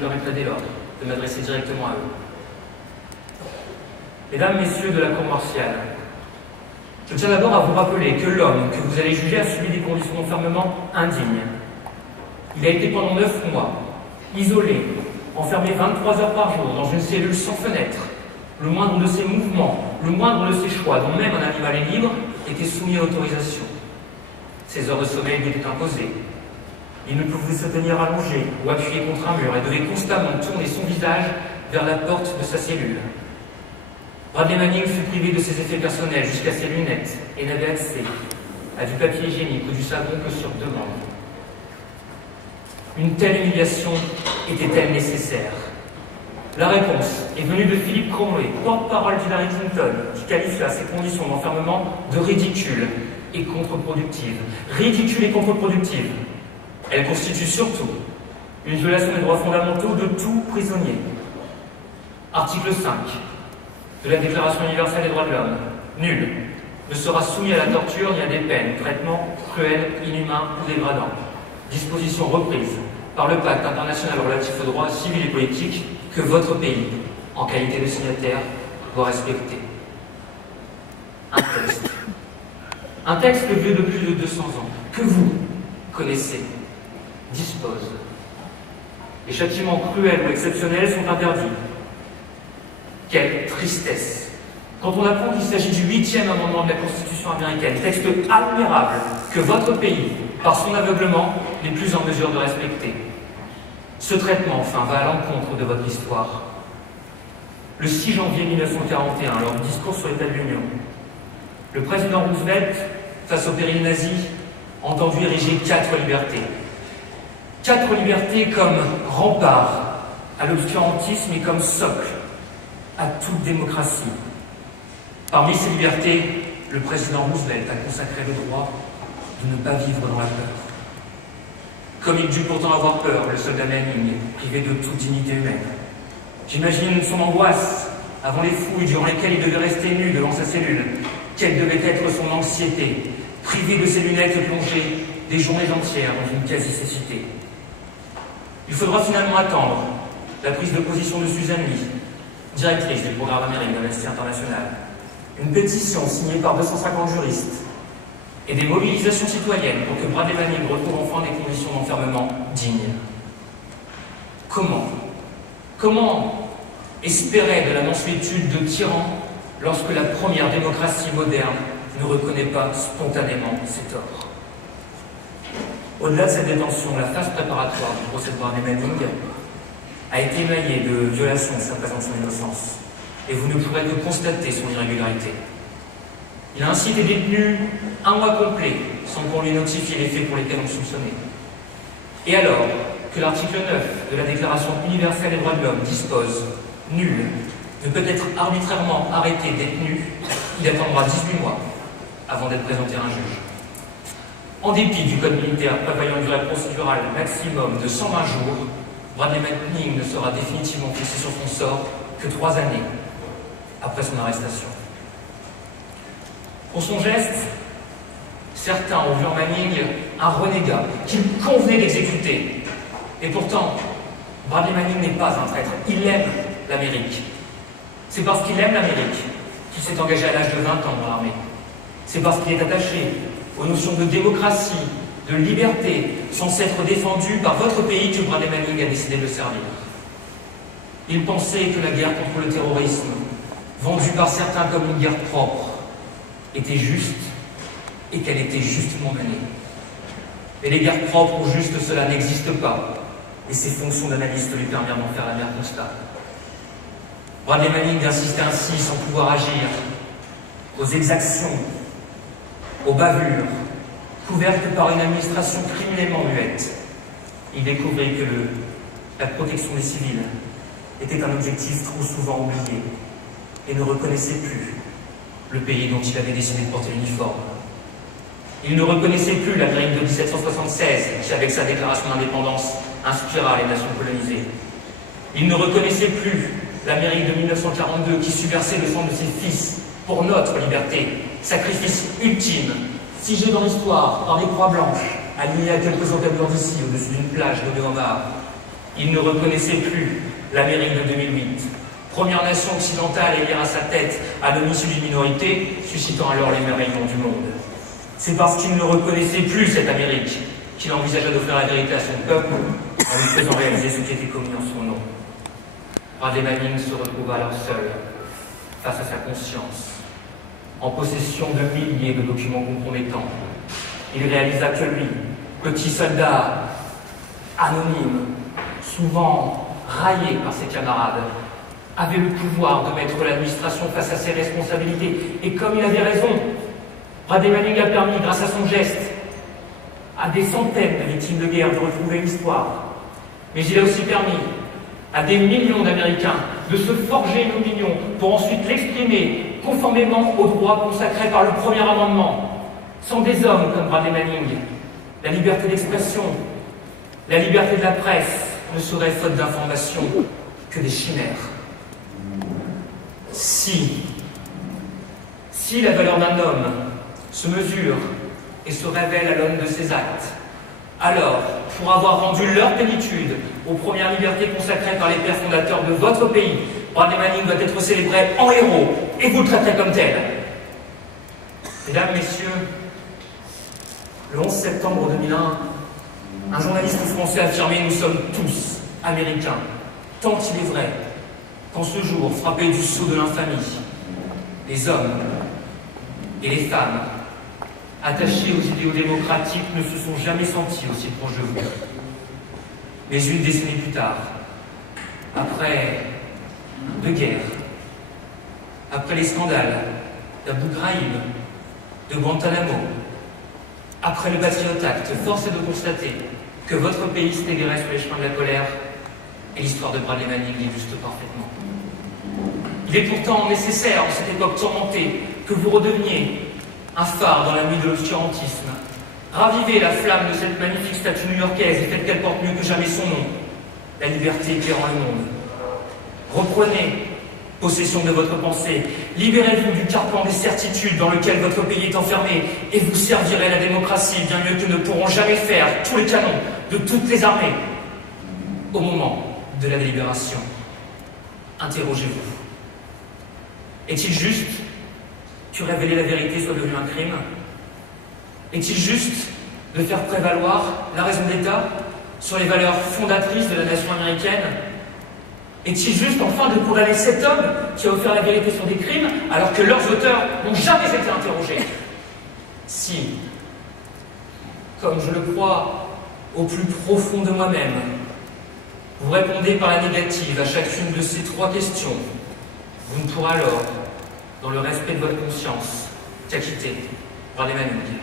permettrai dès lors de m'adresser directement à eux. Mesdames, Messieurs de la Cour martiale, je tiens d'abord à vous rappeler que l'homme que vous allez juger a subi des conditions d'enfermement indignes. Il a été pendant 9 mois, isolé, enfermé 23 heures par jour dans une cellule sans fenêtre. Le moindre de ses mouvements, le moindre de ses choix, dont même un animal est libre, était soumis à autorisation. Ses heures de sommeil lui étaient imposées. Il ne pouvait se tenir allongé ou appuyé contre un mur et devait constamment tourner son visage vers la porte de sa cellule. Bradley Manning fut privé de ses effets personnels jusqu'à ses lunettes et n'avait accès à du papier hygiénique ou du savon que sur demande. Une telle humiliation était-elle nécessaire? La réponse est venue de Philip Cromwell, porte-parole d'Hillary Clinton, qui qualifia ces conditions d'enfermement de ridicules et contre-productives. Ridicules et contre-productives. Elles constituent surtout une violation des droits fondamentaux de tout prisonnier. Article 5 de la Déclaration universelle des droits de l'homme. Nul ne sera soumis à la torture ni à des peines, traitements cruels, inhumains ou dégradants. Disposition reprise par le pacte international relatif aux droits civils et politiques que votre pays, en qualité de signataire, doit respecter. Un texte vieux de plus de 200 ans, que vous connaissez, dispose. Les châtiments cruels ou exceptionnels sont interdits. Quelle tristesse quand on apprend qu'il s'agit du 8e amendement de la Constitution américaine, texte admirable que votre pays, par son aveuglement, n'est plus en mesure de respecter. Ce traitement, enfin, va à l'encontre de votre histoire. Le 6 janvier 1941, lors du discours sur l'état de l'Union, le président Roosevelt, face au péril nazi, a entendu ériger 4 libertés. 4 libertés comme rempart à l'obscurantisme et comme socle à toute démocratie. Parmi ces libertés, le président Roosevelt a consacré le droit de ne pas vivre dans la peur. Comme il dut pourtant avoir peur, le soldat Manning, privé de toute dignité humaine. J'imagine son angoisse avant les fouilles durant lesquelles il devait rester nu devant sa cellule. Quelle devait être son anxiété, privé de ses lunettes plongées des journées entières dans une quasi-cécité. Il faudra finalement attendre la prise de position de Susan Lee, directrice du programme américain d'Amnesty International, une pétition signée par 250 juristes et des mobilisations citoyennes pour que Bradley Manning retrouve enfin des conditions d'enfermement dignes. Comment espérer de la mansuétude de tyran lorsque la première démocratie moderne ne reconnaît pas spontanément ses torts? Au-delà de cette détention, la phase préparatoire du procès de Bradley Manning a été émaillée de violations de sa présomption d'innocence, et vous ne pourrez que constater son irrégularité. Il a ainsi été détenu 1 mois complet sans qu'on lui notifie les faits pour lesquels on le soupçonnait. Et alors que l'article 9 de la Déclaration universelle des droits de l'homme dispose « Nul ne peut être arbitrairement arrêté, détenu, il attendra 18 mois avant d'être présenté à un juge ». En dépit du code militaire prévoyant une durée procédurale maximum de 120 jours, Bradley Manning ne sera définitivement fixé sur son sort que 3 années après son arrestation. Pour son geste, certains ont vu en Manning un renégat qu'il convenait d'exécuter. Et pourtant, Bradley Manning n'est pas un traître, il aime l'Amérique. C'est parce qu'il aime l'Amérique qu'il s'est engagé à l'âge de 20 ans dans l'armée. C'est parce qu'il est attaché aux notions de démocratie, de liberté, censées être défendues par votre pays que Bradley Manning a décidé de le servir. Il pensait que la guerre contre le terrorisme, vendue par certains comme une guerre propre, était juste et qu'elle était justement menée. Mais les guerres propres ou justes, cela n'existe pas, et ses fonctions d'analyste lui permirent d'en faire l'amer constat. Bradley Manning insistait ainsi sans pouvoir agir aux exactions, aux bavures, couvertes par une administration criminellement muette. Il découvrit que la protection des civils était un objectif trop souvent oublié et ne reconnaissait plus le pays dont il avait décidé de porter l'uniforme. Il ne reconnaissait plus l'Amérique de 1776 qui, avec sa déclaration d'indépendance, inspira les nations colonisées. Il ne reconnaissait plus l'Amérique de 1942 qui subversait le sang de ses fils pour notre liberté, sacrifice ultime, figé dans l'histoire par des croix blanches, alignées à quelques encablures d'ici au-dessus d'une plage de Omaha. Il ne reconnaissait plus l'Amérique de 2008, première nation occidentale à élire à sa tête un homme issu d'une minorité, suscitant alors l'émerveillement du monde. C'est parce qu'il ne reconnaissait plus cette Amérique qu'il envisagea d'offrir la vérité à son peuple en lui faisant réaliser ce qui était commis en son nom. Bradley Manning se retrouva alors seul, face à sa conscience, en possession de milliers de documents compromettants. Il réalisa que lui, petit soldat, anonyme, souvent raillé par ses camarades, avait le pouvoir de mettre l'administration face à ses responsabilités. Et comme il avait raison, Bradley Manning a permis, grâce à son geste, à des centaines de victimes de guerre de retrouver l'histoire. Mais il a aussi permis à des millions d'Américains de se forger une opinion pour ensuite l'exprimer conformément aux droits consacrés par le premier amendement. Sans des hommes comme Bradley Manning, la liberté d'expression, la liberté de la presse ne serait, faute d'information, que des chimères. Si la valeur d'un homme se mesure et se révèle à l'aune de ses actes, alors, pour avoir rendu leur plénitude aux premières libertés consacrées par les pères fondateurs de votre pays, Bradley Manning doit être célébré en héros, et vous le traiterez comme tel. Mesdames, Messieurs, le 11 septembre 2001, un journaliste français affirmait « Nous sommes tous américains, tant il est vrai qu'en ce jour, frappé du sceau de l'infamie, les hommes et les femmes attachés aux idéaux démocratiques ne se sont jamais sentis aussi proches de vous. » Mais une décennie plus tard, après 2 guerres, après les scandales d'Abu Ghraib, de Guantanamo, après le Patriot Act, force est de constater que votre pays s'est égaré sur les chemins de la colère, et l'histoire de Bradley Manning l'illustre parfaitement. Il est pourtant nécessaire, en cette époque tourmentée, que vous redeveniez un phare dans la nuit de l'obscurantisme. Ravivez la flamme de cette magnifique statue new-yorkaise et faites qu'elle porte mieux que jamais son nom, la liberté éclairant le monde. Reprenez possession de votre pensée, libérez-vous du carcan des certitudes dans lequel votre pays est enfermé, et vous servirez la démocratie bien mieux que ne pourront jamais faire tous les canons de toutes les armées. Au moment de la délibération, interrogez-vous. Est-il juste que révéler la vérité soit devenu un crime? Est-il juste de faire prévaloir la raison d'État sur les valeurs fondatrices de la nation américaine? Est-il juste enfin de condamner cet homme qui a offert la vérité sur des crimes alors que leurs auteurs n'ont jamais été interrogés? Si, comme je le crois au plus profond de moi-même, vous répondez par la négative à chacune de ces 3 questions, vous ne pourrez alors, dans le respect de votre conscience, qu'acquitter Bradley Manning.